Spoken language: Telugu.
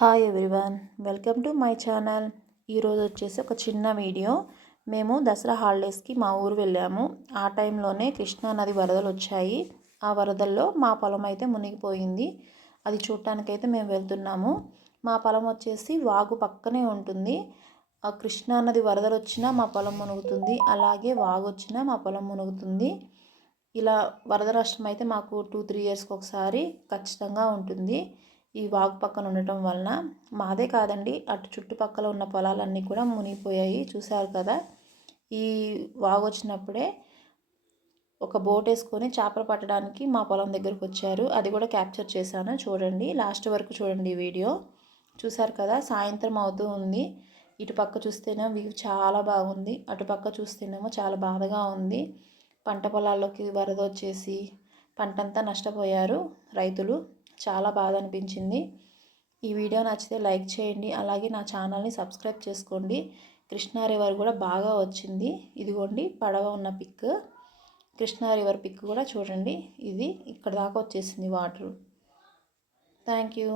Hi everyone, welcome to my channel. ఈరోజు వచ్చేసి ఒక చిన్న వీడియో. మేము దసరా హాలిడేస్కి మా ఊరు వెళ్ళాము. ఆ టైంలోనే కృష్ణా నది వరదలు వచ్చాయి. ఆ వరదల్లో మా పొలం అయితే మునిగిపోయింది. అది చూడటానికైతే మేము వెళ్తున్నాము. మా పొలం వచ్చేసి వాగు పక్కనే ఉంటుంది. ఆ కృష్ణా నది వరదలు వచ్చినా మా పొలం మునుగుతుంది, అలాగే వాగు వచ్చినా మా పొలం మునుగుతుంది. ఇలా వరద నష్టం అయితే మాకు 2-3 ఇయర్స్కి ఒకసారి ఖచ్చితంగా ఉంటుంది. ఈ వాగు పక్కన ఉండటం వలన మాదే కాదండి, అటు చుట్టుపక్కల ఉన్న పొలాలన్నీ కూడా మునిగిపోయాయి. చూశారు కదా, ఈ వాగు వచ్చినప్పుడే ఒక బోట్ వేసుకొని చేపలు పట్టడానికి మా పొలం దగ్గరకు వచ్చారు. అది కూడా క్యాప్చర్ చేశాను, చూడండి, లాస్ట్ వరకు చూడండి వీడియో. చూశారు కదా, సాయంత్రం అవుతూ ఉంది. ఇటు పక్క చూస్తేనేమో వ్యూ చాలా బాగుంది, అటు పక్క చూస్తేనేమో చాలా బాధగా ఉంది. పంట పొలాల్లోకి వరద వచ్చేసి పంటంతా నష్టపోయారు రైతులు. చాలా బాధ అనిపించింది. ఈ వీడియో నచ్చితే లైక్ చేయండి, అలాగే నా ఛానల్ని సబ్స్క్రైబ్ చేసుకోండి. కృష్ణా రివర్ కూడా బాగా వచ్చింది. ఇదిగోండి పడవ ఉన్న పిక్, కృష్ణా రివర్ పిక్ కూడా చూడండి. ఇది ఇక్కడ దాకా వచ్చేసింది వాటర్. Thank you.